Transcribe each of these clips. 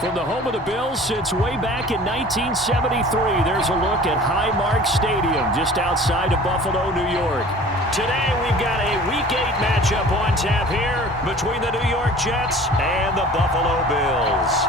From the home of the Bills since way back in 1973, there's a look at Highmark Stadium just outside of Buffalo, New York. Today we've got a Week 8 matchup on tap here between the New York Jets and the Buffalo Bills.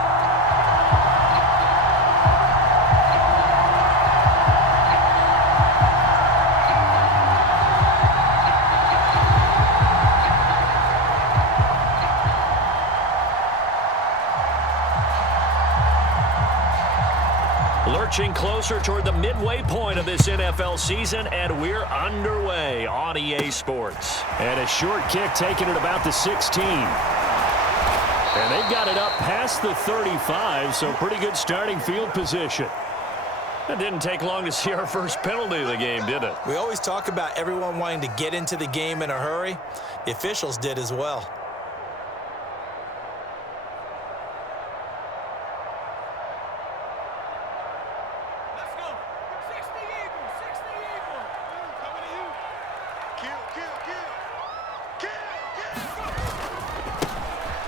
Lurching closer toward the midway point of this NFL season, and we're underway on EA Sports. And a short kick taken at about the 16. And they've got it up past the 35, so pretty good starting field position. It didn't take long to see our first penalty of the game, did it? We always talk about everyone wanting to get into the game in a hurry. The officials did as well.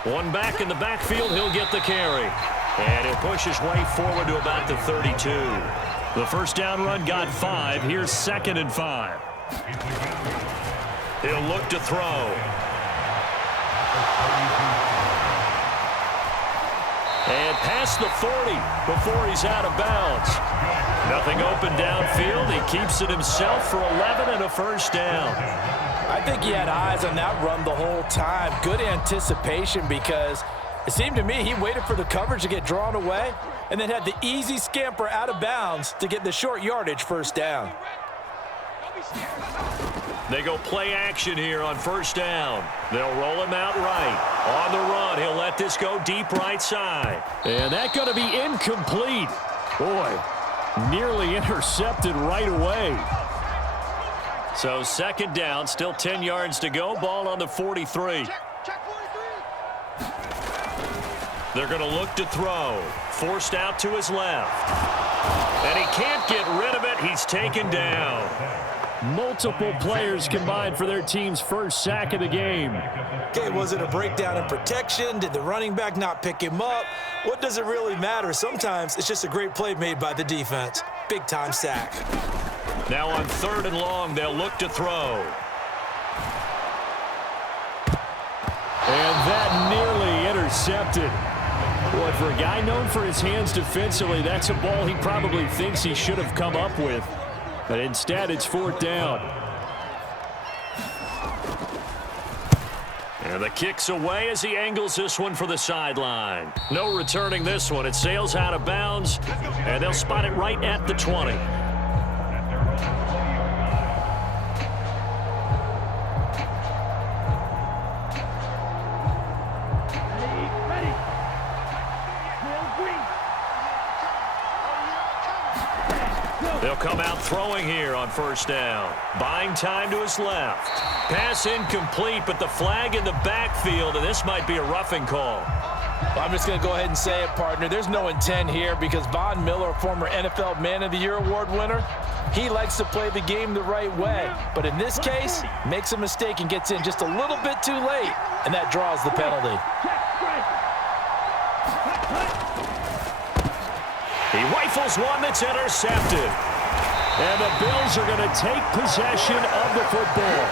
One back in the backfield, he'll get the carry. And he'll push his way forward to about the 32. The first down run got 5. Here's 2nd and 5. He'll look to throw. And past the 40 before he's out of bounds. Nothing open downfield. He keeps it himself for 11 and a first down. I think he had eyes on that run the whole time. Good anticipation because it seemed to me he waited for the coverage to get drawn away and then had the easy scamper out of bounds to get the short yardage first down. They go play action here on first down. They'll roll him out right. On the run, he'll let this go deep right side. And that's going to be incomplete. Boy, nearly intercepted right away. So 2nd down, still 10 yards to go. Ball on the 43. They're going to look to throw. Forced out to his left. And he can't get rid of it. He's taken down. Multiple players combined for their team's first sack of the game. Okay, was it a breakdown in protection? Did the running back not pick him up? What does it really matter? Sometimes it's just a great play made by the defense. Big-time sack. Now on 3rd and long, they'll look to throw. And that nearly intercepted. Boy, for a guy known for his hands defensively, that's a ball he probably thinks he should have come up with. But instead, it's 4th down. And the kick's away as he angles this one for the sideline. No returning this one. It sails out of bounds, and they'll spot it right at the 20. They'll come out throwing here on first down. Buying time to his left. Pass incomplete, but the flag in the backfield, and this might be a roughing call. Well, I'm just going to go ahead and say it, partner. There's no intent here because Von Miller, former NFL Man of the Year award winner, he likes to play the game the right way. But in this case, makes a mistake and gets in just a little bit too late, and that draws the penalty. He rifles one that's intercepted. And the Bills are going to take possession of the football.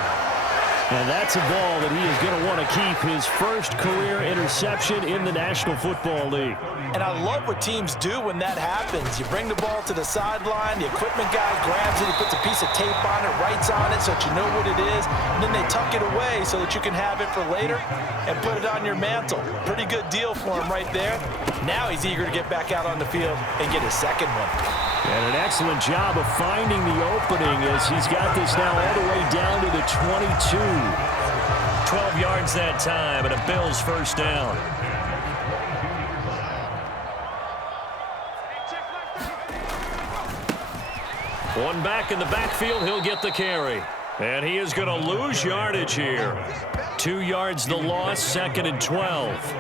And that's a ball that he is going to want to keep, his first career interception in the National Football League. And I love what teams do when that happens. You bring the ball to the sideline, the equipment guy grabs it, he puts a piece of tape on it, writes on it so that you know what it is, and then they tuck it away so that you can have it for later and put it on your mantle. Pretty good deal for him right there. Now he's eager to get back out on the field and get his second one. And an excellent job of finding the opening as he's got this now all the way down to the 22. 12 yards that time and a Bills first down. One back in the backfield, he'll get the carry. And he is going to lose yardage here. 2 yards the loss, 2nd and 12.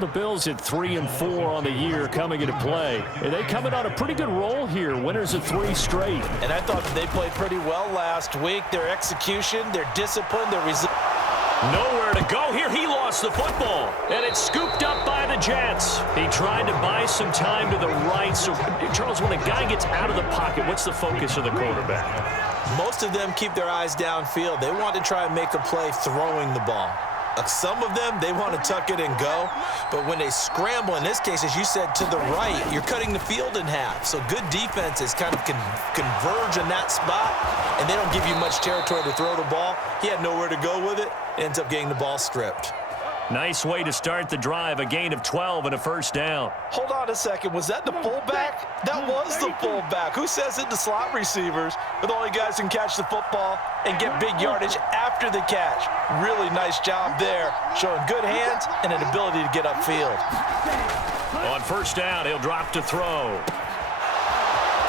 The Bills at 3-4 on the year coming into play. And they coming on a pretty good roll here. Winners of 3 straight. And I thought that they played pretty well last week. Their execution, their discipline, their resilience. Nowhere to go here. He lost the football, and it's scooped up by the Jets. He tried to buy some time to the right. So, Charles, when a guy gets out of the pocket, what's the focus of the quarterback? Most of them keep their eyes downfield. They want to try and make a play throwing the ball. Some of them, they want to tuck it and go. But when they scramble, in this case, as you said, to the right, you're cutting the field in half. So good defenses kind of converge in that spot, and they don't give you much territory to throw the ball. He had nowhere to go with it. Ends up getting the ball stripped. Nice way to start the drive, a gain of 12 and a first down. Hold on a second. Was that the fullback? That was the fullback. Who says it? The slot receivers are the only guys who can catch the football and get big yardage after the catch. Really nice job there, showing good hands and an ability to get upfield. On first down, he'll drop to throw.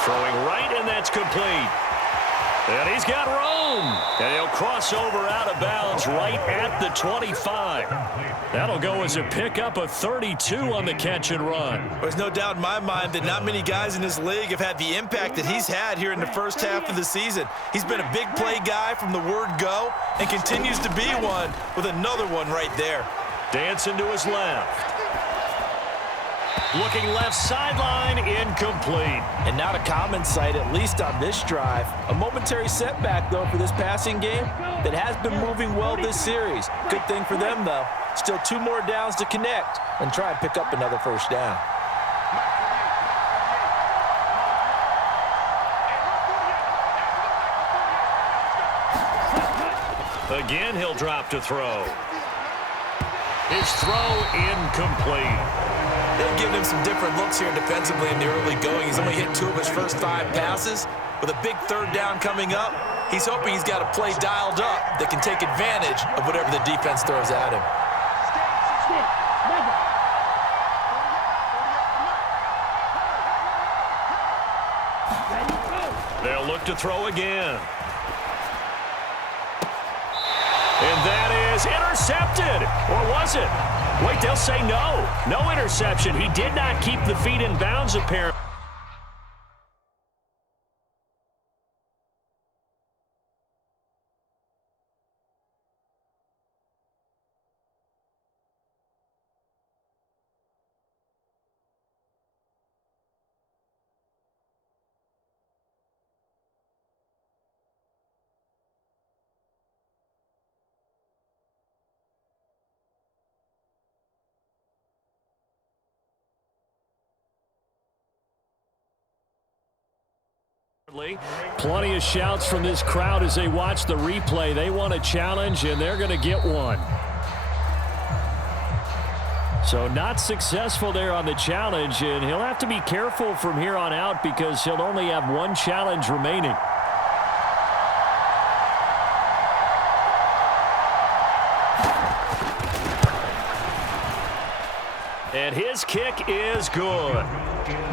Throwing right, and that's complete. And he's got room. And he'll cross over out of bounds right at the 25. That'll go as a pickup of 32 on the catch and run. There's no doubt in my mind that not many guys in this league have had the impact that he's had here in the first half of the season. He's been a big play guy from the word go and continues to be one with another one right there. Dancing to his left. Looking left sideline, incomplete. And not a common sight, at least on this drive. A momentary setback, though, for this passing game that has been moving well this series. Good thing for them, though. Still 2 more downs to connect and try and pick up another first down. Again, he'll drop to throw. His throw incomplete. They've given him some different looks here defensively in the early going. He's only hit 2 of his first 5 passes. With a big third down coming up, he's hoping he's got a play dialed up that can take advantage of whatever the defense throws at him. They'll look to throw again. And that is intercepted. Or was it? Wait, they'll say no. No interception. He did not keep the feet in bounds, apparently. Plenty of shouts from this crowd as they watch the replay. They want a challenge, and they're going to get one. So not successful there on the challenge, and he'll have to be careful from here on out because he'll only have 1 challenge remaining. And his kick is good.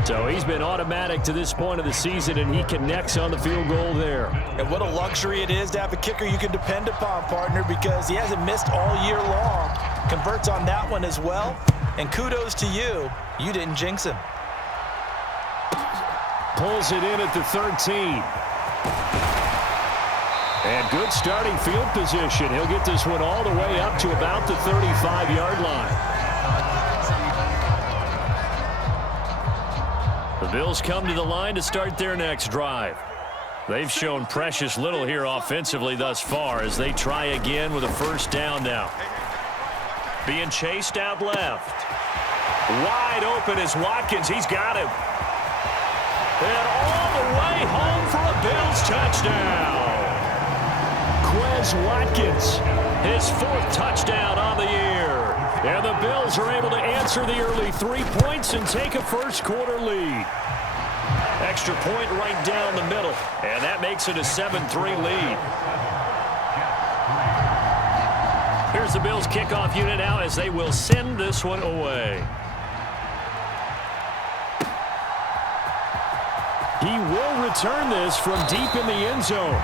So he's been automatic to this point of the season, and he connects on the field goal there. And what a luxury it is to have a kicker you can depend upon, partner, because he hasn't missed all year long. Converts on that one as well. And kudos to you. You didn't jinx him. Pulls it in at the 13. And good starting field position. He'll get this one all the way up to about the 35-yard line. The Bills come to the line to start their next drive. They've shown precious little here offensively thus far as they try again with a first down now. Being chased out left. Wide open is Watkins. He's got him. And all the way home for a Bills touchdown. Quez Watkins, his 4th touchdown on the year. And the Bills are able to answer the early 3 points and take a first-quarter lead. Extra point right down the middle, and that makes it a 7-3 lead. Here's the Bills kickoff unit now as they will send this one away. He will return this from deep in the end zone.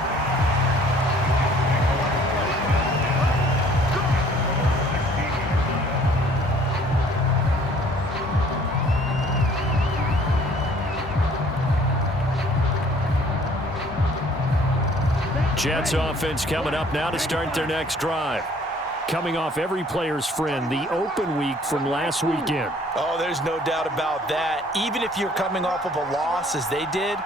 Jets offense coming up now to start their next drive. coming off every player's friend, the open week from last weekend. Oh, there's no doubt about that. Even if you're coming off of a loss as they did,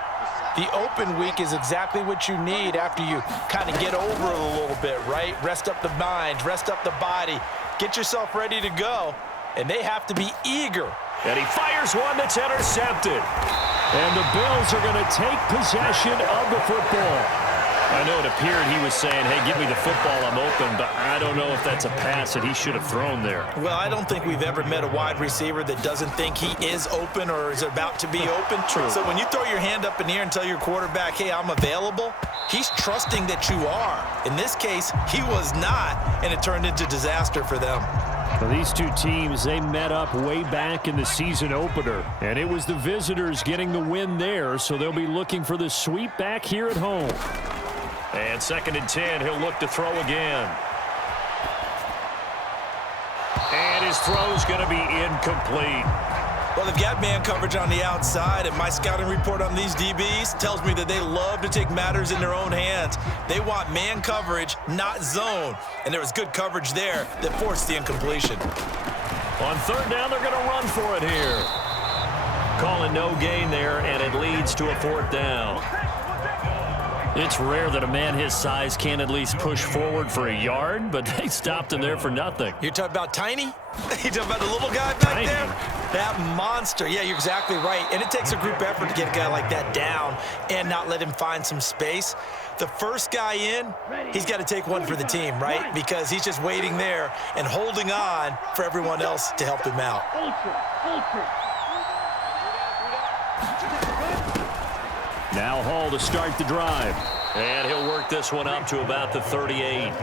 the open week is exactly what you need after you kind of get over it a little bit, right? Rest up the mind, rest up the body, get yourself ready to go, and they have to be eager. And he fires one that's intercepted. And the Bills are going to take possession of the football. I know it appeared he was saying, hey, give me the football, I'm open, but I don't know if that's a pass that he should have thrown there. Well, I don't think we've ever met a wide receiver that doesn't think he is open or is about to be open. True. So when you throw your hand up in the air and tell your quarterback, hey, I'm available, he's trusting that you are. In this case, he was not, and it turned into disaster for them. Well, these two teams, they met up way back in the season opener, and it was the visitors getting the win there, so they'll be looking for the sweep back here at home. And 2nd and 10, he'll look to throw again. And his throw's going to be incomplete. Well, they've got man coverage on the outside, and my scouting report on these DBs tells me that they love to take matters in their own hands. They want man coverage, not zone. And there was good coverage there that forced the incompletion. On 3rd down, they're going to run for it here. Calling no gain there, and it leads to a 4th down. It's rare that a man his size can't at least push forward for a yard, but they stopped him there for nothing. You're talking about Tiny? You're talking about the little guy back there? That monster. Yeah, you're exactly right. And it takes a group effort to get a guy like that down and not let him find some space. The first guy in, he's got to take one for the team, right? Because he's just waiting there and holding on for everyone else to help him out. Now Hall to start the drive. And he'll work this one up to about the 38.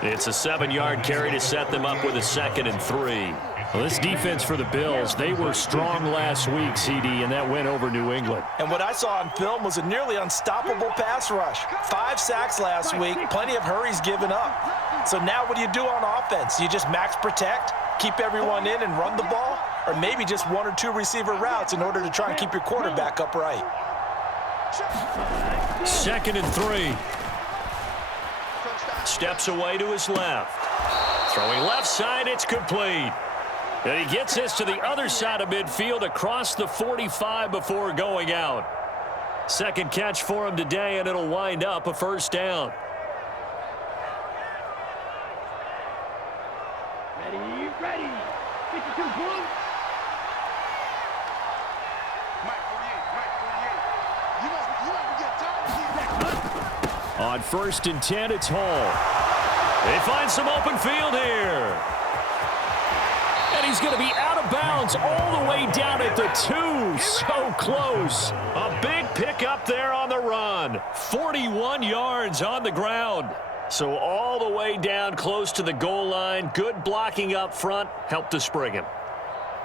It's a 7-yard carry to set them up with a 2nd and 3. Well, this defense for the Bills, they were strong last week, CD, and that went over New England. And what I saw on film was a nearly unstoppable pass rush. 5 sacks last week, plenty of hurries given up. So now what do you do on offense? You just max protect, keep everyone in and run the ball, or maybe just 1 or 2 receiver routes in order to try and keep your quarterback upright. 2nd and 3. Steps away to his left. Throwing left side, it's complete. And he gets this to the other side of midfield across the 45 before going out. 2nd catch for him today, and it'll wind up a 1st down. Ready. 52 points. On 1st and 10, it's Hall. They find some open field here. And he's going to be out of bounds all the way down at the 2. So close. A big pickup there on the run. 41 yards on the ground. So all the way down close to the goal line. Good blocking up front. Helped to spring him.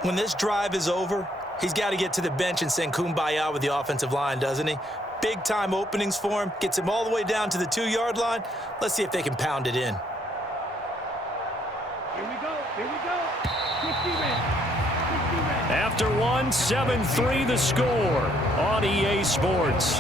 When this drive is over, he's got to get to the bench and sing kumbaya with the offensive line, doesn't he? Big-time openings for him. Gets him all the way down to the 2-yard line. Let's see if they can pound it in. Here we go. 50 red. After one, 7-3 the score on EA Sports.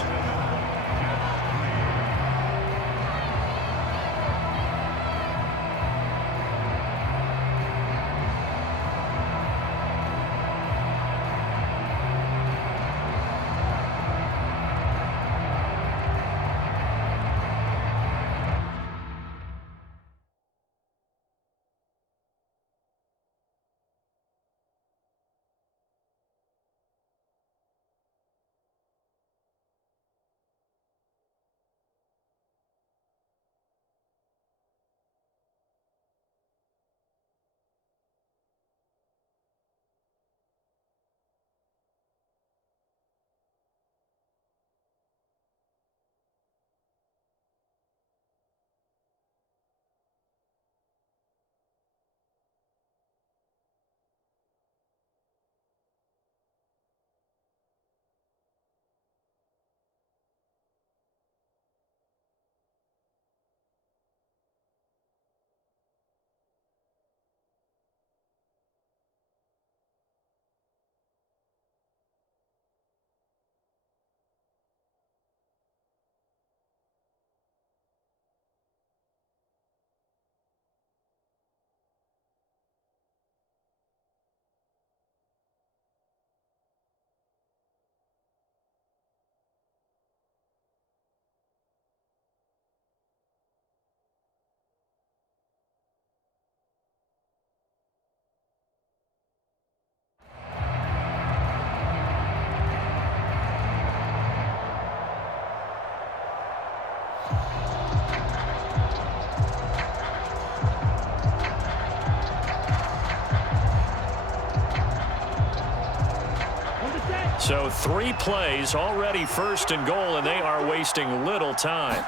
So 3 plays, already 1st and goal, and they are wasting little time.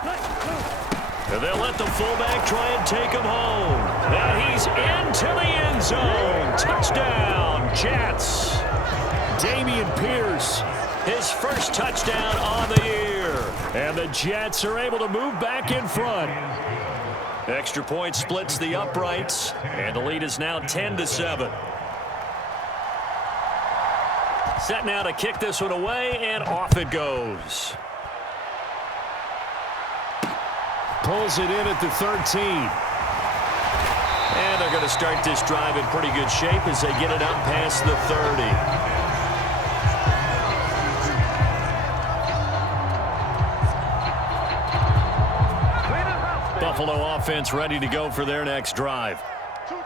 And they'll let the fullback try and take him home. And he's into the end zone. Touchdown, Jets. Dameon Pierce, his first touchdown on the year. And the Jets are able to move back in front. Extra point splits the uprights, and the lead is now 10-7. Set now to kick this one away, and off it goes. Pulls it in at the 13. And they're going to start this drive in pretty good shape as they get it up past the 30. Buffalo offense ready to go for their next drive.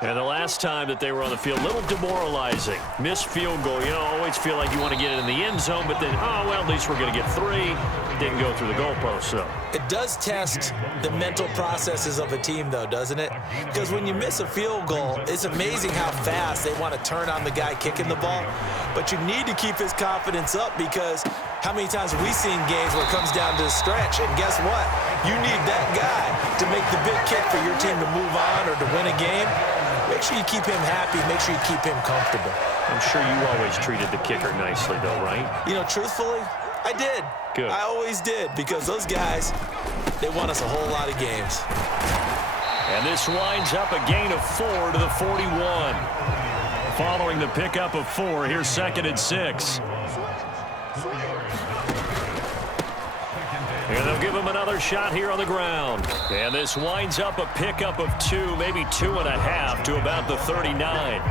And the last time that they were on the field, a little demoralizing. Missed field goal. You know, always feel like you want to get it in the end zone, but then, oh, well, at least we're going to get 3. Didn't go through the goalpost, so. It does test the mental processes of a team, though, doesn't it? Because when you miss a field goal, it's amazing how fast they want to turn on the guy kicking the ball. But you need to keep his confidence up, because how many times have we seen games where it comes down to a stretch, and guess what? You need that guy to make the big kick for your team to move on or to win a game. Make sure you keep him happy. Make sure you keep him comfortable. I'm sure you always treated the kicker nicely, though, right? You know, truthfully, I did. Good. I always did, because those guys, they won us a whole lot of games. And this winds up a gain of 4 to the 41. Following the pickup of 4, here's 2nd and 6. And they'll give him another shot here on the ground. And this winds up a pickup of 2, maybe 2.5 to about the 39.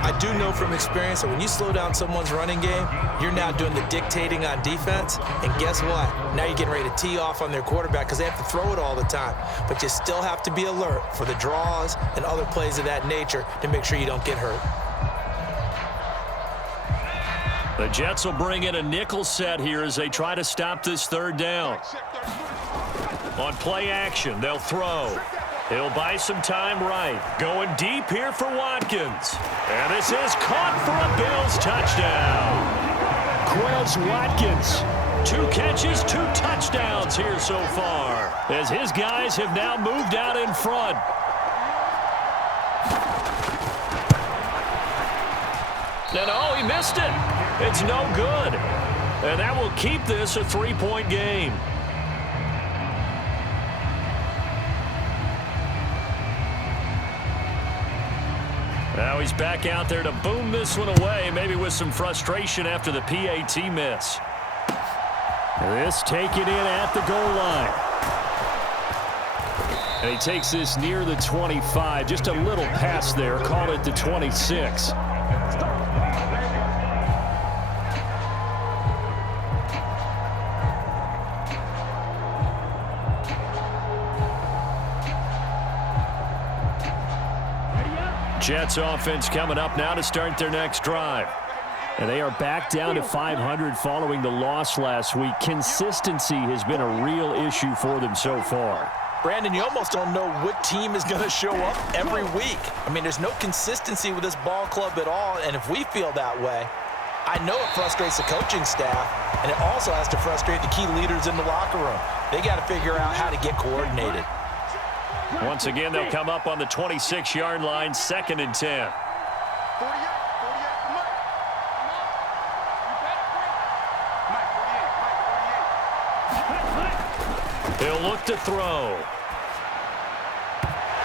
I do know from experience that when you slow down someone's running game, you're now doing the dictating on defense. And guess what? Now you're getting ready to tee off on their quarterback because they have to throw it all the time. But you still have to be alert for the draws and other plays of that nature to make sure you don't get hurt. The Jets will bring in a nickel set here as they try to stop this 3rd down. On play action, they'll throw. He'll buy some time right. Going deep here for Watkins. And this is caught for a Bills touchdown. Quez Watkins. 2 catches, 2 touchdowns here so far, as his guys have now moved out in front. And oh, he missed it. It's no good. And that will keep this a 3-point game. Now he's back out there to boom this one away, maybe with some frustration after the PAT miss. This taken in at the goal line. And he takes this near the 25. Just a little pass there. Call it the 26. Jets offense coming up now to start their next drive. And they are back down to 500 following the loss last week. Consistency has been a real issue for them so far. Brandon, you almost don't know what team is going to show up every week. I mean, there's no consistency with this ball club at all, and if we feel that way, I know it frustrates the coaching staff, and it also has to frustrate the key leaders in the locker room. They got to figure out how to get coordinated. Once again, they'll come up on the 26-yard line, 2nd and 10. He'll look to throw.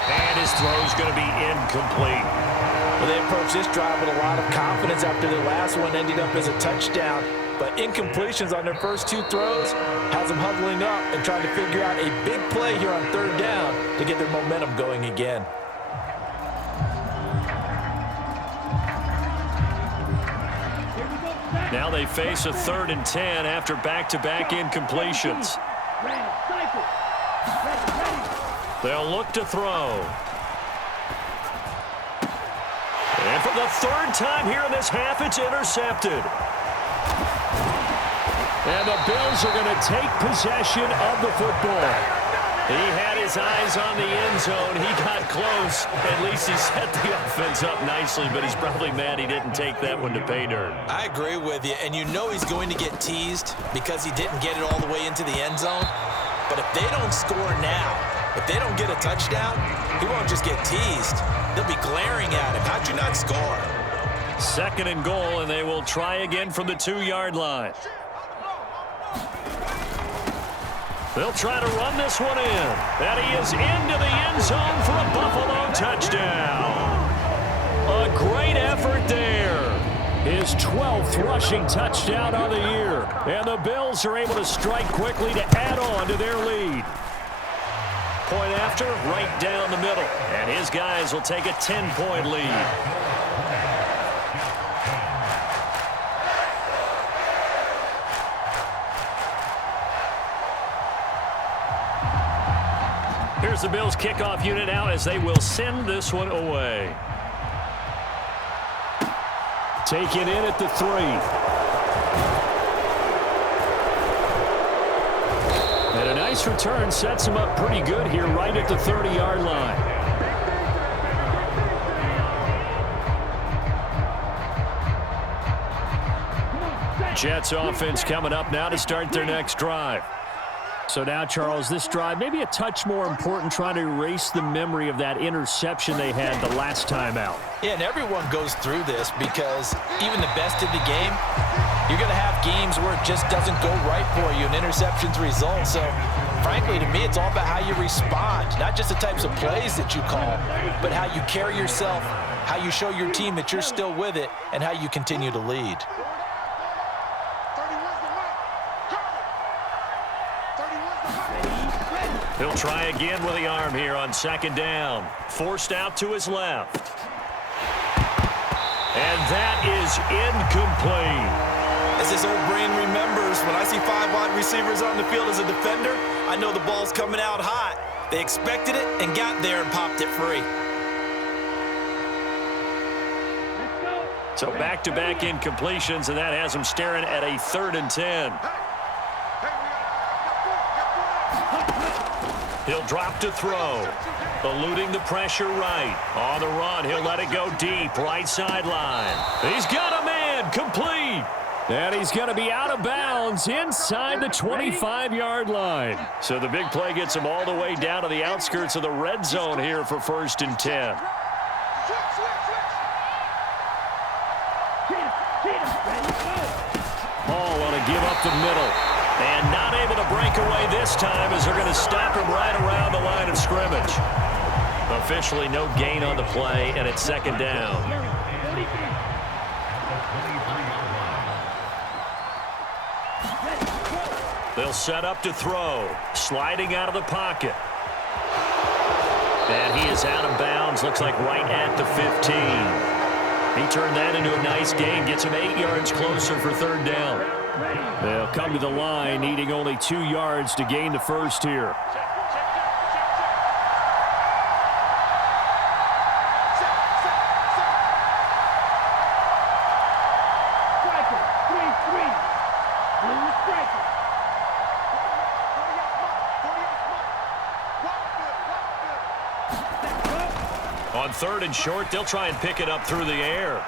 And his throw's going to be incomplete. Well, they approached this drive with a lot of confidence after their last one ended up as a touchdown. But incompletions on their first 2 throws has them huddling up and trying to figure out a big play here on 3rd down to get their momentum going again. Now they face a 3rd and 10 after back-to-back incompletions. They'll look to throw. And for the 3rd time here in this half, it's intercepted. And the Bills are going to take possession of the football. He had his eyes on the end zone. He got close. At least he set the offense up nicely, but he's probably mad he didn't take that one to pay dirt. I agree with you, and you know he's going to get teased because he didn't get it all the way into the end zone. But if they don't score now, if they don't get a touchdown, he won't just get teased. They'll be glaring at him. How'd you not score? 2nd and goal, and they will try again from the 2-yard line. They'll try to run this one in. And he is into the end zone for a Buffalo touchdown. A great effort there. His 12th rushing touchdown on the year. And the Bills are able to strike quickly to add on to their lead. Point after, right down the middle. And his guys will take a 10-point lead. Here's the Bills kickoff unit now as they will send this one away. Taken in at the 3. And a nice return sets him up pretty good here right at the 30-yard line. Jets offense coming up now to start their next drive. So now, Charles, this drive maybe a touch more important, trying to erase the memory of that interception they had the last time out. Yeah, and everyone goes through this because even the best in the game, you're going to have games where it just doesn't go right for you and interceptions result. So, frankly, to me, it's all about how you respond, not just the types of plays that you call, but how you carry yourself, how you show your team that you're still with it, and how you continue to lead. He'll try again with the arm here on 2nd down. Forced out to his left. And that is incomplete. As this old brain remembers, when I see 5 wide receivers on the field as a defender, I know the ball's coming out hot. They expected it and got there and popped it free. So back-to-back incompletions, and that has them staring at a 3rd and 10. He'll drop to throw. Eluding the pressure right. On the run, he'll let it go deep. Right sideline. He's got a man. Complete. And he's going to be out of bounds inside the 25-yard line. So the big play gets him all the way down to the outskirts of the red zone here for 1st and 10. Hall on a give up the middle. And not able to break away this time as they're going to stop him right around the line of scrimmage. Officially no gain on the play, and it's 2nd down. They'll set up to throw. Sliding out of the pocket. And he is out of bounds. Looks like right at the 15. He turned that into a nice gain. Gets him 8 yards closer for 3rd down. They'll come to the line, needing only 2 yards to gain the first here. On 3rd and short, they'll try and pick it up through the air.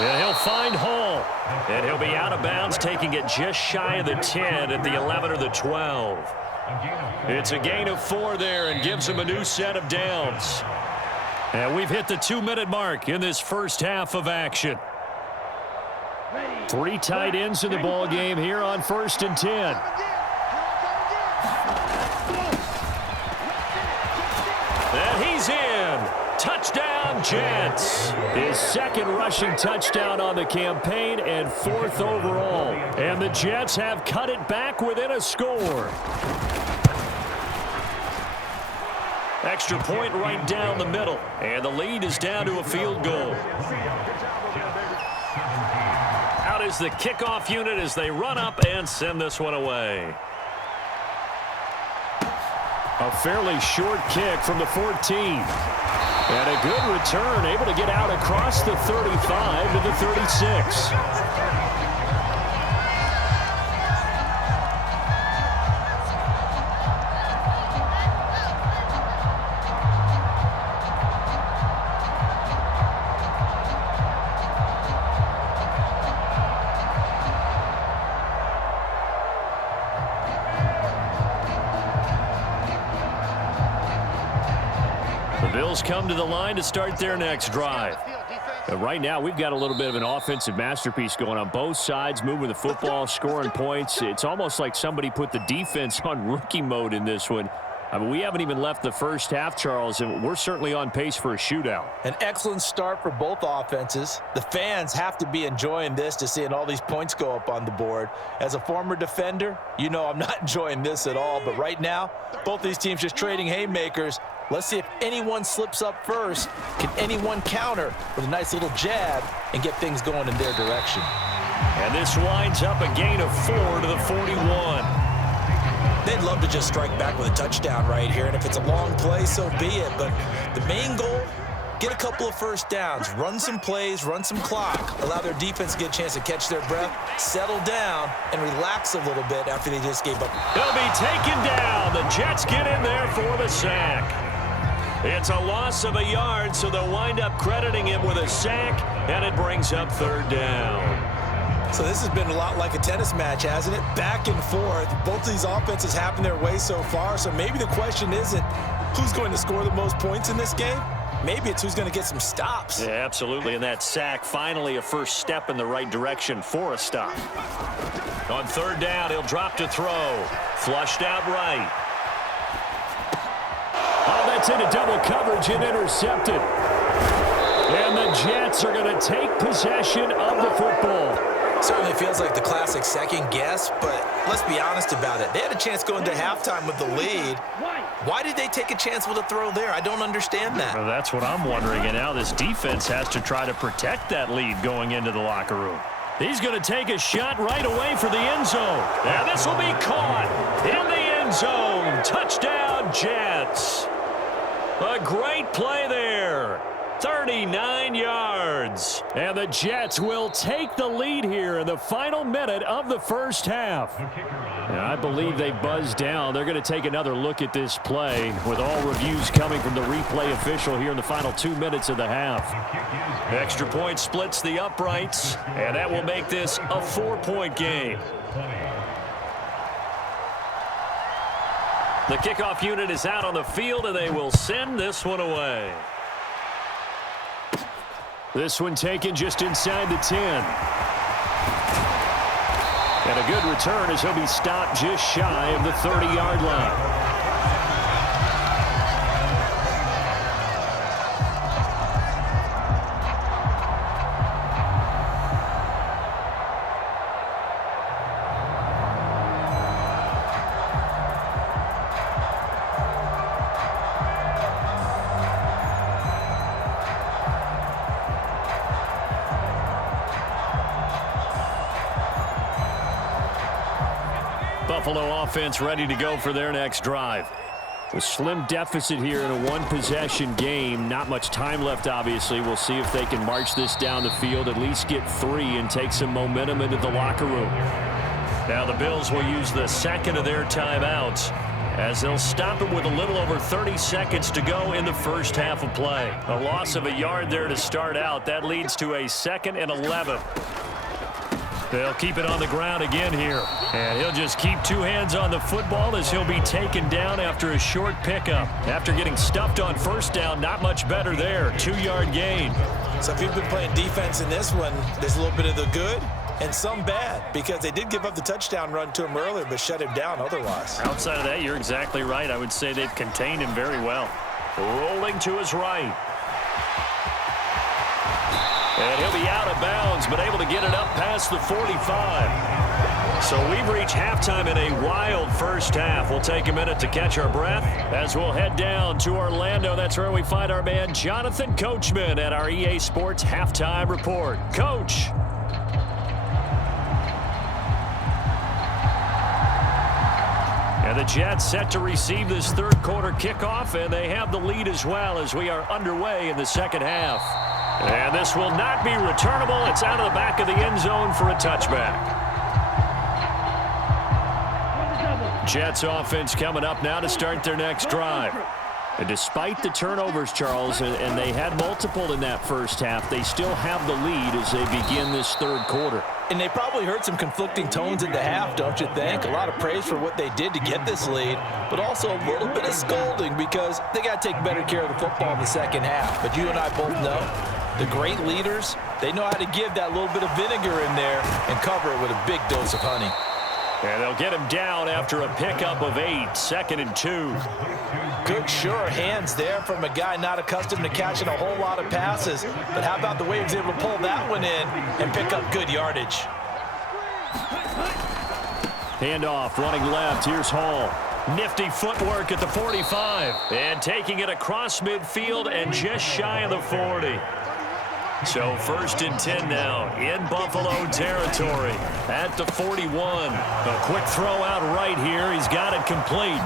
And he'll find Hall. And he'll be out of bounds, taking it just shy of the 10 at the 11 or the 12. It's a gain of 4 there and gives him a new set of downs. And we've hit the 2-minute mark in this first half of action. 3 tight ends in the ball game here on 1st and 10. And he's in. Touchdown, Jets. His 2nd rushing touchdown on the campaign and 4th overall. And the Jets have cut it back within a score. Extra point right down the middle. And the lead is down to a field goal. Out is the kickoff unit as they run up and send this one away. A fairly short kick from the 14. And a good return, able to get out across the 35 to the 36. The Bills come to the line to start their next drive. Right now, we've got a little bit of an offensive masterpiece going on both sides, moving the football, scoring points. It's almost like somebody put the defense on rookie mode in this one. I mean, we haven't even left the first half, Charles, and we're certainly on pace for a shootout. An excellent start for both offenses. The fans have to be enjoying this to seeing all these points go up on the board. As a former defender, you know I'm not enjoying this at all. But right now, both these teams just trading haymakers. Let's see if anyone slips up first. Can anyone counter with a nice little jab and get things going in their direction? And this winds up a gain of 4 to the 41. They'd love to just strike back with a touchdown right here, and if it's a long play, so be it. But the main goal, get a couple of first downs, run some plays, run some clock, allow their defense to get a chance to catch their breath, settle down, and relax a little bit after they just gave up. He'll be taken down. The Jets get in there for the sack. It's a loss of a yard, so they'll wind up crediting him with a sack, and it brings up 3rd down. So this has been a lot like a tennis match, hasn't it? Back and forth. Both of these offenses happen their way so far, so maybe the question isn't who's going to score the most points in this game. Maybe it's who's going to get some stops. Yeah, absolutely, and that sack finally a first step in the right direction for a stop. On 3rd down, he'll drop to throw. Flushed out right. Oh, that's into double coverage and intercepted. And the Jets are going to take possession of the football. Certainly feels like the classic second guess, but let's be honest about it. They had a chance going to halftime with the lead. Why did they take a chance with a throw there? I don't understand that. Well, that's what I'm wondering, and now this defense has to try to protect that lead going into the locker room. He's going to take a shot right away for the end zone. And this will be caught in the end zone. Touchdown, Jets. A great play there. 39 yards. And the Jets will take the lead here in the final minute of the first half. And I believe they buzzed down. They're going to take another look at this play with all reviews coming from the replay official here in the final 2 minutes of the half. Extra point splits the uprights, and that will make this a 4-point game. The kickoff unit is out on the field, and they will send this one away. This one taken just inside the 10. And a good return as he'll be stopped just shy of the 30-yard line. Buffalo offense ready to go for their next drive. A slim deficit here in a one-possession game. Not much time left, obviously. We'll see if they can march this down the field, at least get 3 and take some momentum into the locker room. Now the Bills will use the second of their timeouts as they'll stop it with a little over 30 seconds to go in the first half of play. A loss of a yard there to start out. That leads to a 2nd and 11. They'll keep it on the ground again here. And he'll just keep 2 hands on the football as he'll be taken down after a short pickup. After getting stuffed on first down, not much better there. 2-yard gain. So if you've been playing defense in this one, there's a little bit of the good and some bad, because they did give up the touchdown run to him earlier but shut him down otherwise. Outside of that, you're exactly right. I would say they've contained him very well. Rolling to his right. And he'll be out of bounds, but able to get it up past the 45. So we've reached halftime in a wild first half. We'll take a minute to catch our breath as we'll head down to Orlando. That's where we find our man Jonathan Coachman at our EA Sports Halftime Report. Coach. And the Jets set to receive this third quarter kickoff, and they have the lead as well as we are underway in the second half. And this will not be returnable. It's out of the back of the end zone for a touchback. Jets offense coming up now to start their next drive. And despite the turnovers, Charles, and they had multiple in that first half, they still have the lead as they begin this third quarter. And they probably heard some conflicting tones at the half, don't you think? A lot of praise for what they did to get this lead, but also a little bit of scolding because they got to take better care of the football in the second half. But you and I both know the great leaders, they know how to give that little bit of vinegar in there and cover it with a big dose of honey. And they'll get him down after a pickup of 8, 2nd and 2. Good, sure hands there from a guy not accustomed to catching a whole lot of passes. But how about the way he was able to pull that one in and pick up good yardage? Handoff, running left. Here's Hall. Nifty footwork at the 45. And taking it across midfield and just shy of the 40. So 1st and 10 now in Buffalo territory at the 41. A quick throw out right here. He's got it complete.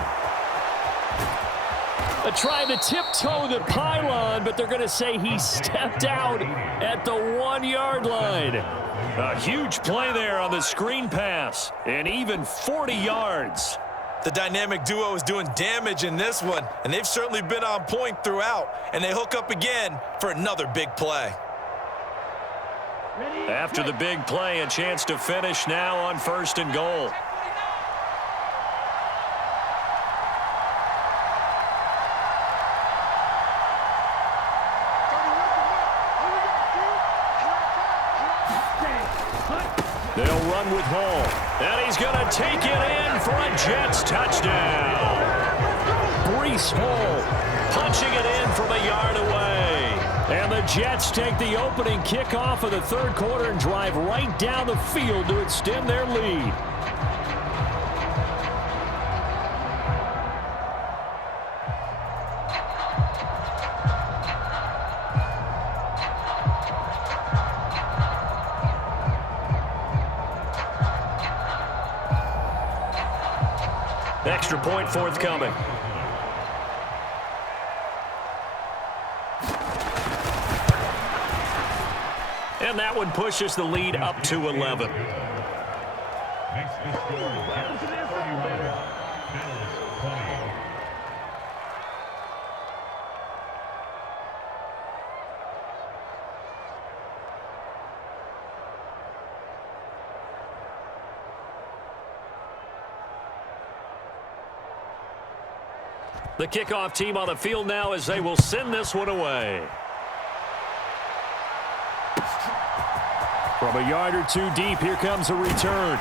Trying to tiptoe the pylon, but they're going to say he stepped out at the 1-yard line. A huge play there on the screen pass, and even 40 yards. The dynamic duo is doing damage in this one, and they've certainly been on point throughout, and they hook up again for another big play. After the big play, a chance to finish now on 1st and goal. They'll run with Hall, and he's going to take it in for a Jets touchdown. Breece Hall punching it in from a yard away. And the Jets take the opening kickoff of the 3rd quarter and drive right down the field to extend their lead. Extra point forthcoming. And that one pushes the lead up to 11. The kickoff team on the field now as they will send this one away. From a yard or two deep, here comes a return.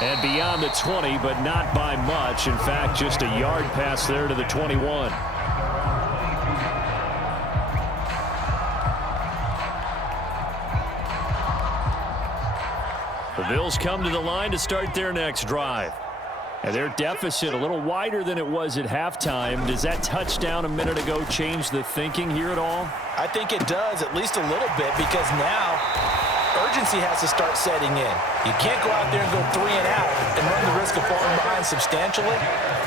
And beyond the 20, but not by much. In fact, just a yard pass there to the 21. The Bills come to the line to start their next drive. And their deficit a little wider than it was at halftime. Does that touchdown a minute ago change the thinking here at all? I think it does, at least a little bit, because now urgency has to start setting in. You can't go out there and go 3 and out and run the risk of falling behind substantially,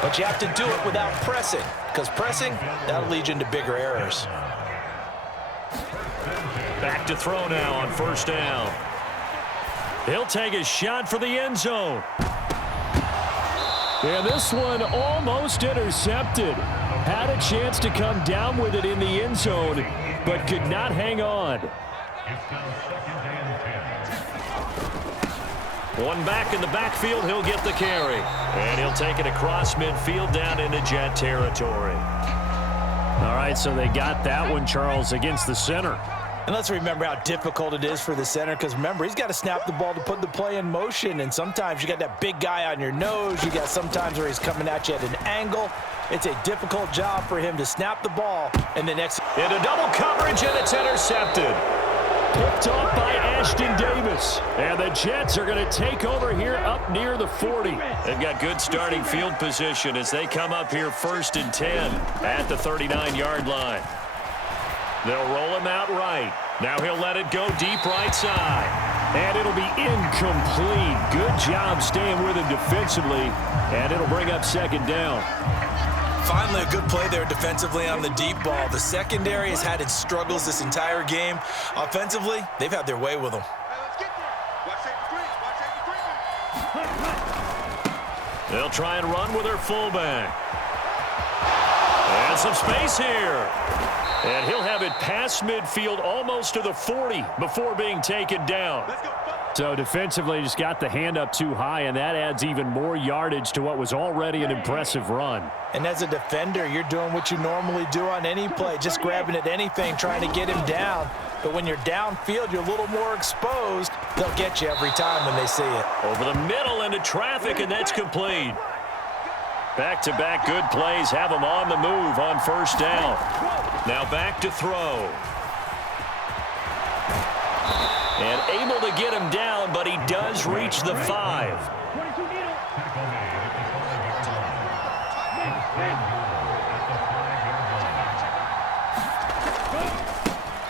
but you have to do it without pressing, because pressing, that'll lead you into bigger errors. Back to throw now on 1st down. He'll take a shot for the end zone. And this one almost intercepted. Had a chance to come down with it in the end zone, but could not hang on. One back in the backfield, he'll get the carry. And he'll take it across midfield down into Jet territory. All right, so they got that one, Charles, against the center. And let's remember how difficult it is for the center, because remember, he's got to snap the ball to put the play in motion, and sometimes you got that big guy on your nose. You got sometimes where he's coming at you at an angle. It's a difficult job for him to snap the ball and then into double coverage, and it's intercepted. Picked off by Ashton Davis. And the Jets are going to take over here up near the 40. They've got good starting field position as they come up here 1st and 10 at the 39-yard line. They'll roll him out right. Now he'll let it go deep right side. And it'll be incomplete. Good job staying with him defensively. And it'll bring up 2nd down. Finally, a good play there defensively on the deep ball. The secondary has had its struggles this entire game. Offensively, they've had their way with them. They'll try and run with their fullback. And some space here. And he'll have it past midfield almost to the 40 before being taken down. So defensively, just got the hand up too high, and that adds even more yardage to what was already an impressive run. And as a defender, you're doing what you normally do on any play, just grabbing at anything, trying to get him down. But when you're downfield, you're a little more exposed. They'll get you every time when they see it. Over the middle into traffic, and that's complete. Back-to-back good plays have him on the move on first down. Now back to throw. And able to get him down, but he does reach the 5.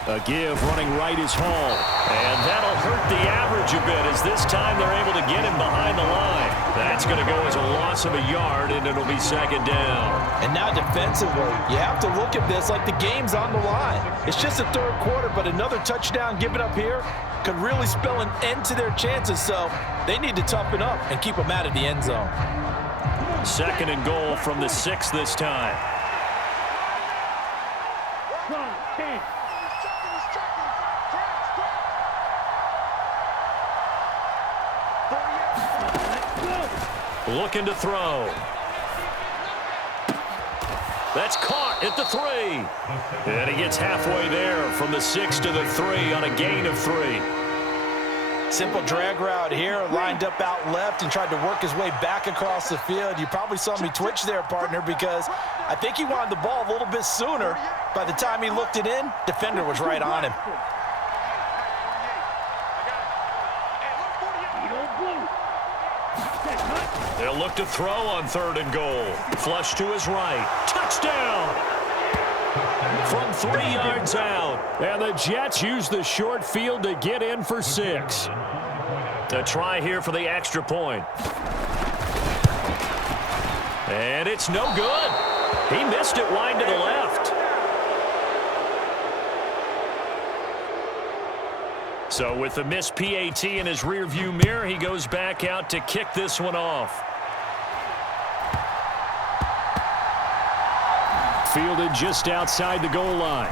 A give running right is Hall. And that'll hurt the average a bit as this time they're able to get him behind the line. That's going to go as a loss of a yard, and it'll be second down. And now defensively, you have to look at this like the game's on the line. It's just the third quarter, but another touchdown given up here could really spell an end to their chances. So they need to toughen up and keep them out of the end zone. Second and goal from the 6 this time. Looking to throw. That's caught at the 3. And he gets halfway there from the 6 to the 3 on a gain of 3. Simple drag route here, lined up out left and tried to work his way back across the field. You probably saw me twitch there, partner, because I think he wanted the ball a little bit sooner. By the time he looked it in, defender was right on him. They'll look to throw on 3rd and goal. Flush to his right. Touchdown! From 3 yards out. And the Jets use the short field to get in for 6. A try here for the extra point. And it's no good. He missed it wide to the left. So with the missed PAT in his rearview mirror, he goes back out to kick this one off. Fielded just outside the goal line.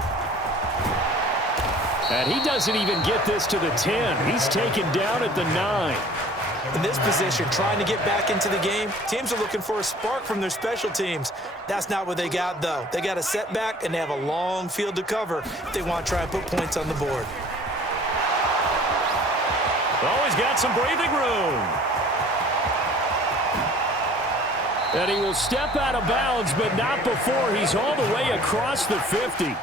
And he doesn't even get this to the 10. He's taken down at the 9. In this position, trying to get back into the game, teams are looking for a spark from their special teams. That's not what they got, though. They got a setback, and they have a long field to cover if they want to try and put points on the board. Oh, he's got some breathing room. And he will step out of bounds, but not before he's all the way across the 50.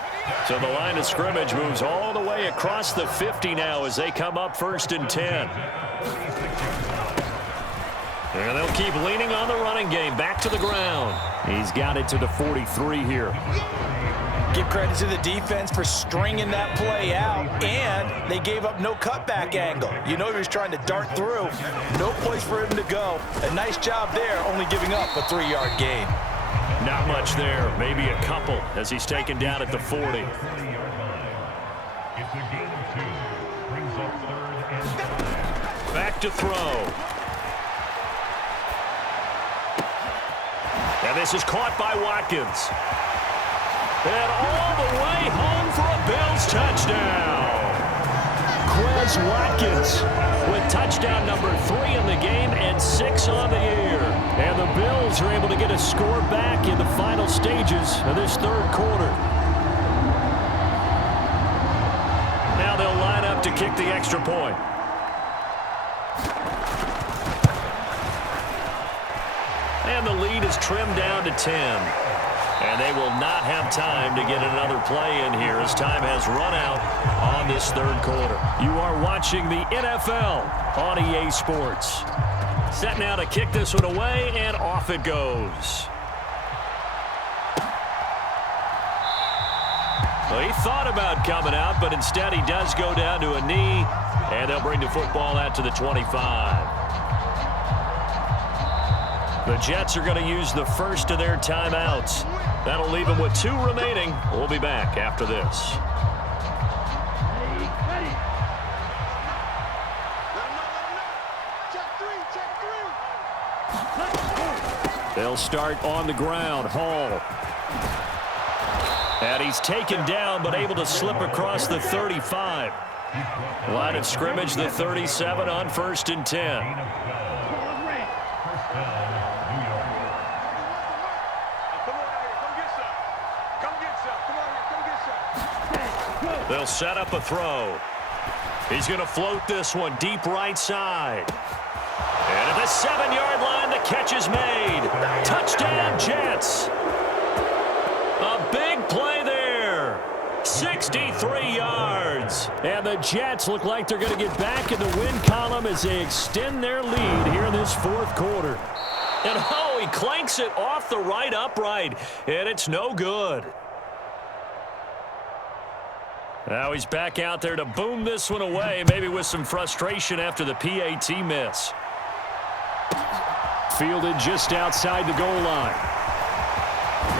So the line of scrimmage moves all the way across the 50 now as they come up 1st and 10. And they'll keep leaning on the running game. Back to the ground. He's got it to the 43 here. Give credit to the defense for stringing that play out, and they gave up no cutback angle. You know he was trying to dart through. No place for him to go. A nice job there, only giving up a 3-yard gain. Not much there, maybe a couple as he's taken down at the 40. Back to throw. And this is caught by Watkins. And all the way home for a Bills touchdown. Quez Watkins with touchdown number 3 in the game and 6 on the year. And the Bills are able to get a score back in the final stages of this 3rd quarter. Now they'll line up to kick the extra point. And the lead is trimmed down to 10. And they will not have time to get another play in here as time has run out on this 3rd quarter. You are watching the NFL on EA Sports. Set now to kick this one away, and off it goes. Well, he thought about coming out, but instead he does go down to a knee, and they'll bring the football out to the 25. The Jets are going to use the first of their timeouts. That'll leave them with 2 remaining. We'll be back after this. They'll start on the ground. Hall. And he's taken down, but able to slip across the 35. Line of scrimmage, the 37 on 1st and 10. They'll set up a throw. He's going to float this one deep right side. And at the 7-yard line, the catch is made. Touchdown, Jets. A big play there. 63 yards. And the Jets look like they're going to get back in the win column as they extend their lead here in this 4th quarter. And oh, he clanks it off the right upright. And it's no good. Now he's back out there to boom this one away, maybe with some frustration after the PAT miss. Fielded just outside the goal line.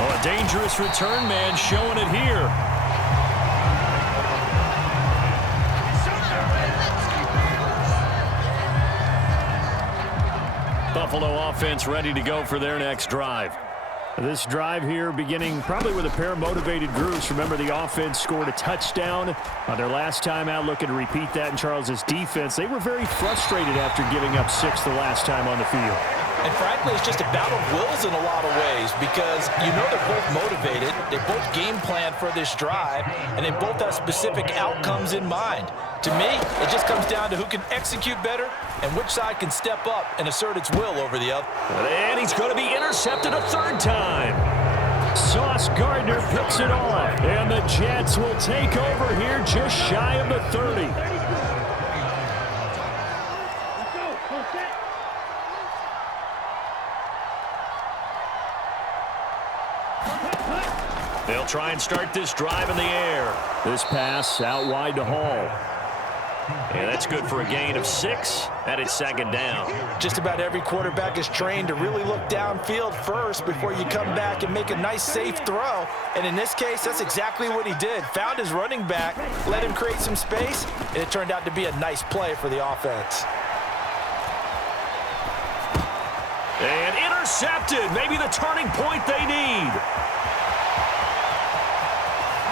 Oh, a dangerous return man showing it here. Buffalo offense ready to go for their next drive. This drive here beginning probably with a pair of motivated groups. Remember, the offense scored a touchdown on their last time out, looking to repeat that in Charles's defense. They were very frustrated after giving up 6 the last time on the field. And frankly, it's just a battle of wills in a lot of ways because you know they're both motivated, they both game plan for this drive, and they both have specific outcomes in mind. To me, it just comes down to who can execute better and which side can step up and assert its will over the other. And he's going to be intercepted a 3rd time. Sauce Gardner picks it off, and the Jets will take over here just shy of the 30. They'll try and start this drive in the air. This pass out wide to Hall. And that's good for a gain of 6, and it's 2nd down. Just about every quarterback is trained to really look downfield first before you come back and make a nice, safe throw. And in this case, that's exactly what he did. Found his running back, let him create some space, and it turned out to be a nice play for the offense. And intercepted. Maybe the turning point they need.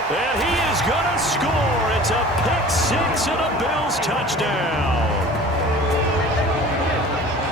And he is going to score. It's a pick-6 and a Bills touchdown.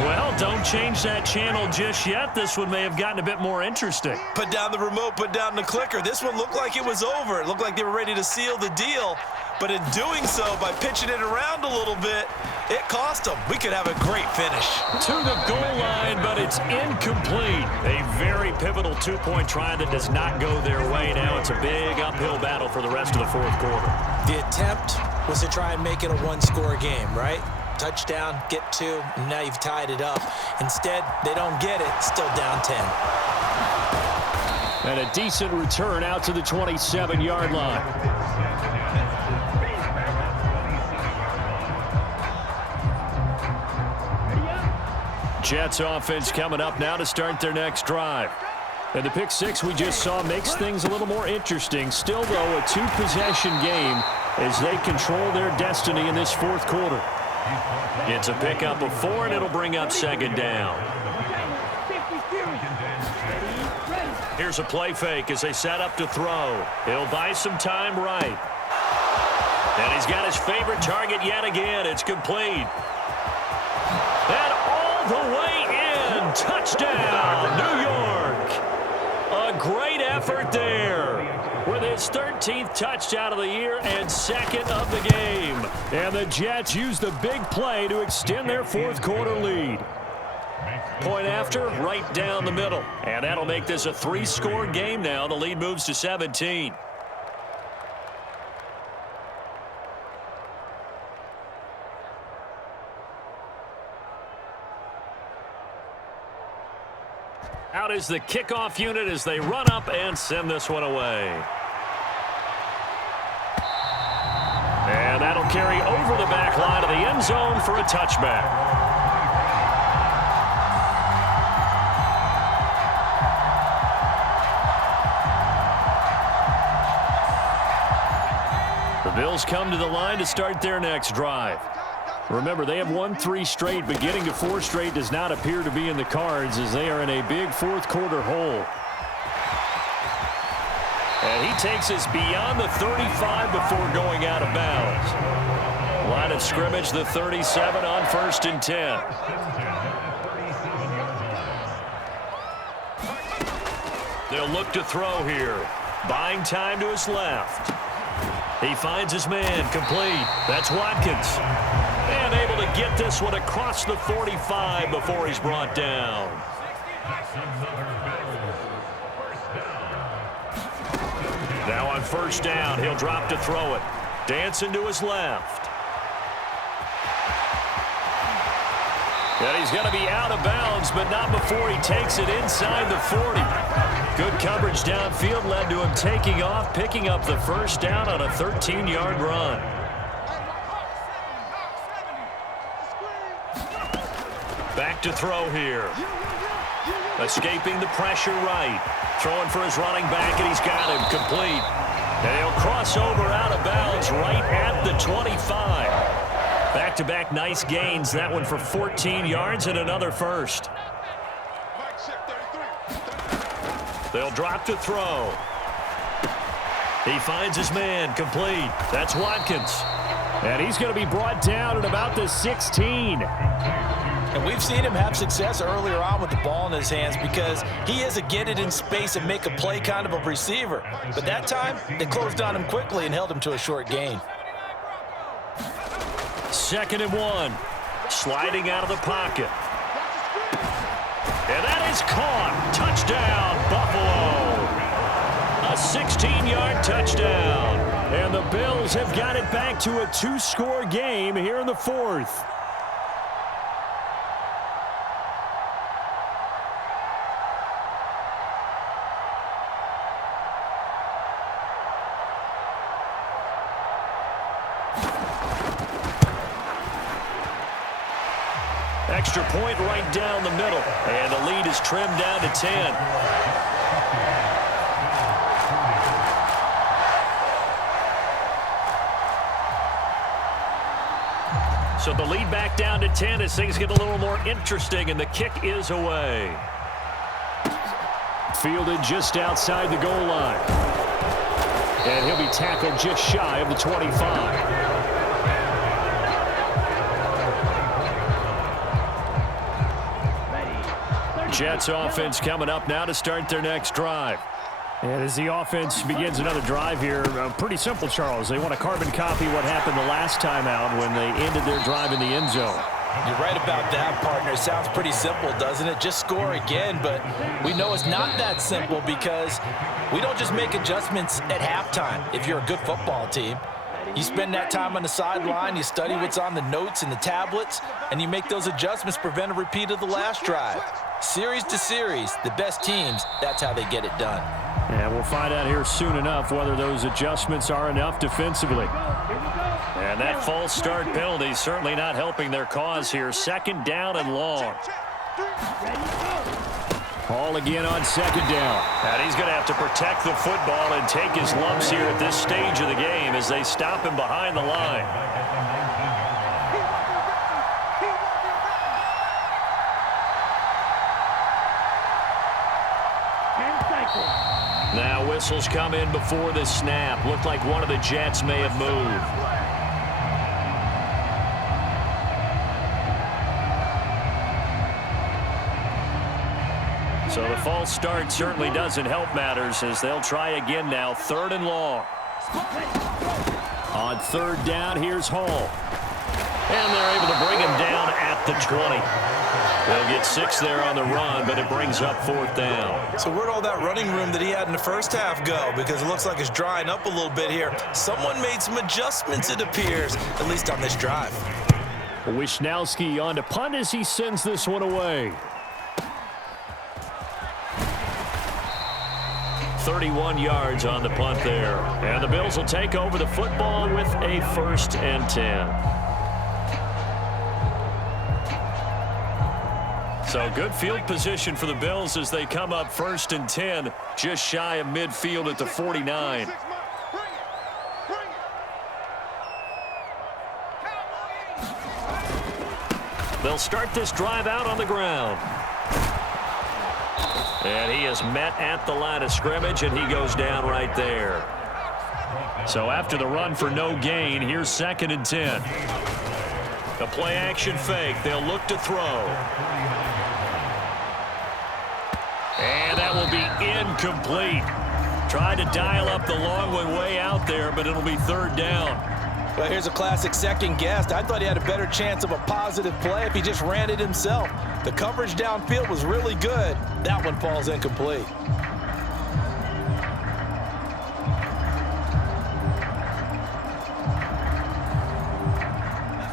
Well, don't change that channel just yet. This one may have gotten a bit more interesting. Put down the remote, put down the clicker. This one looked like it was over. It looked like they were ready to seal the deal. But in doing so, by pitching it around a little bit, it cost them. We could have a great finish. To the goal line, but it's incomplete. A very pivotal 2-point try that does not go their way. Now it's a big uphill battle for the rest of the 4th quarter. The attempt was to try and make it a 1-score game, right? Touchdown, get 2, and now you've tied it up. Instead, they don't get it, still down 10. And a decent return out to the 27-yard line. Jets offense coming up now to start their next drive. And the pick-6 we just saw makes things a little more interesting. Still, though, a 2-possession game as they control their destiny in this 4th quarter. It's a pickup of 4, and it'll bring up 2nd down. Here's a play fake as they set up to throw. He'll buy some time right. And he's got his favorite target yet again. It's complete. And all the way in. Touchdown, New York. A great effort there with his 13th touchdown of the year and 2nd of the game. And the Jets use the big play to extend their 4th quarter lead. Point after, right down the middle. And that'll make this a 3-score game now. The lead moves to 17. Out is the kickoff unit as they run up and send this one away. And that'll carry over the back line of the end zone for a touchback. The Bills come to the line to start their next drive. Remember, they have won 3 straight, but getting to 4 straight does not appear to be in the cards as they are in a big 4th quarter hole. And he takes us beyond the 35 before going out of bounds. Line of scrimmage, the 37 on 1st and 10. They'll look to throw here. Buying time to his left. He finds his man, complete. That's Watkins. And able to get this one across the 45 before he's brought down. Now on 1st down, he'll drop to throw it. Dancing to his left. And he's going to be out of bounds, but not before he takes it inside the 40. Good coverage downfield led to him taking off, picking up the 1st down on a 13-yard run. Back to throw here. Escaping the pressure right. Throwing for his running back, and he's got him complete. And he'll cross over out of bounds right at the 25. Back-to-back nice gains. That one for 14 yards and another 1st. They'll drop to throw. He finds his man, complete. That's Watkins. And he's going to be brought down at about the 16. And we've seen him have success earlier on with the ball in his hands because he is a get it in space and make a play kind of a receiver. But that time, they closed on him quickly and held him to a short gain. 2nd and 1. Sliding out of the pocket. And that is caught. Touchdown, Buffalo. A 16-yard touchdown. And the Bills have got it back to a 2-score game here in the 4th. Extra point right down the middle. And the lead is trimmed down to 10. So the lead back down to 10 as things get a little more interesting, and the kick is away. Fielded just outside the goal line. And he'll be tackled just shy of the 25. Jets offense coming up now to start their next drive. And as the offense begins another drive here, pretty simple, Charles. They want to carbon copy what happened the last time out when they ended their drive in the end zone. You're right about that, partner. Sounds pretty simple, doesn't it? Just score again, but we know it's not that simple because we don't just make adjustments at halftime if you're a good football team. You spend that time on the sideline, you study what's on the notes and the tablets, and you make those adjustments, prevent a repeat of the last drive. Series to series, the best teams, that's how they get it done. And we'll find out here soon enough whether those adjustments are enough defensively. And that false start penalty certainly not helping their cause here. 2nd down and long. Ball again on 2nd down. And he's going to have to protect the football and take his lumps here at this stage of the game as they stop him behind the line. Now whistles come in before the snap. Looked like one of the Jets may have moved. So the false start certainly doesn't help matters as they'll try again now. 3rd and long. On 3rd down, here's Hall. And they're able to bring him down at the 20. They'll get 6 there on the run, but it brings up 4th down. So where'd all that running room that he had in the first half go? Because it looks like it's drying up a little bit here. Someone made some adjustments, it appears, at least on this drive. Wisnowski on to punt as he sends this one away. 31 yards on the punt there. And the Bills will take over the football with a 1st and 10. So good field position for the Bills as they come up 1st and 10, just shy of midfield at the 49. They'll start this drive out on the ground. And he is met at the line of scrimmage, and he goes down right there. So after the run for no gain, here's 2nd and 10. A play action fake. They'll look to throw. And that will be incomplete. Tried to dial up the long one way out there, but it'll be 3rd down. Well, here's a classic second guess. I thought he had a better chance of a positive play if he just ran it himself. The coverage downfield was really good. That one falls incomplete.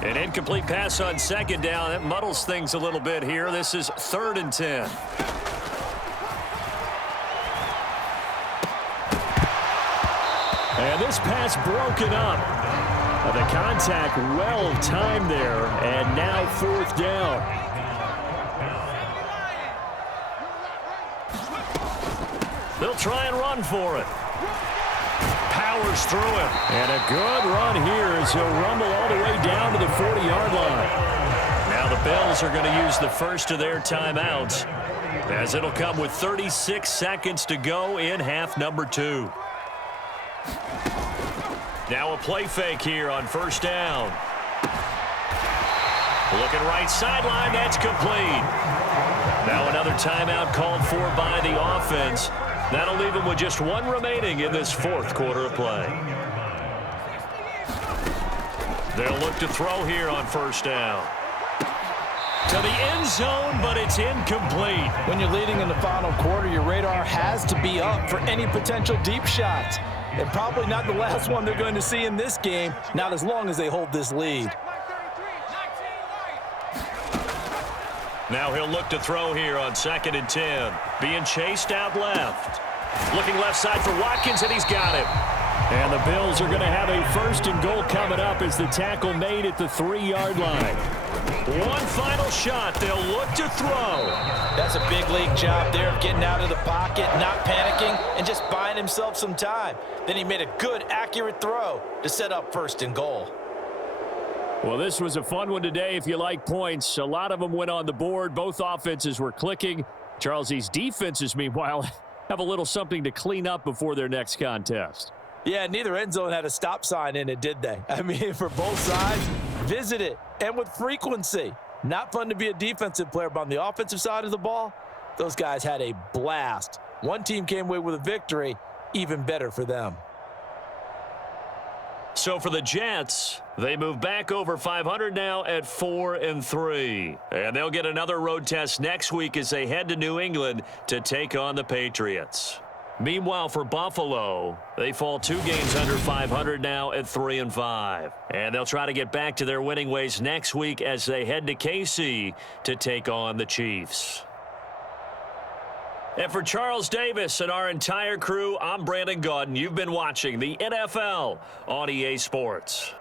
An incomplete pass on 2nd down. That muddles things a little bit here. This is 3rd and 10. And this pass broken up. The contact well timed there, and now 4th down. They'll try and run for it. Powers through it. And a good run here as he'll rumble all the way down to the 40-yard line. Now the Bills are going to use the first of their timeouts, as it'll come with 36 seconds to go in half number 2. Now a play fake here on 1st down. Looking right sideline, that's complete. Now another timeout called for by the offense. That'll leave them with just 1 remaining in this 4th quarter of play. They'll look to throw here on 1st down. To the end zone, but it's incomplete. When you're leading in the final quarter, your radar has to be up for any potential deep shots. And probably not the last one they're going to see in this game, not as long as they hold this lead. Now he'll look to throw here on 2nd and 10. Being chased out left. Looking left side for Watkins, and he's got him. And the Bills are going to have a 1st and goal coming up as the tackle made at the 3-yard line. One final shot. They'll look to throw. That's a big league job there of getting out of the pocket, not panicking, and just buying himself some time. Then he made a good, accurate throw to set up 1st and goal. Well, this was a fun one today if you like points. A lot of them went on the board. Both offenses were clicking. Charles, these defenses, meanwhile, have a little something to clean up before their next contest. Yeah, neither end zone had a stop sign in it, did they? I mean, for both sides, visit it, and with frequency. Not fun to be a defensive player, but on the offensive side of the ball, those guys had a blast. One team came away with a victory, even better for them. So for the Jets, they move back over 500 now at 4-3. And they'll get another road test next week as they head to New England to take on the Patriots. Meanwhile, for Buffalo, they fall 2 games under 500 now at 3-5. And they'll try to get back to their winning ways next week as they head to KC to take on the Chiefs. And for Charles Davis and our entire crew, I'm Brandon Gaudin. You've been watching the NFL on EA Sports.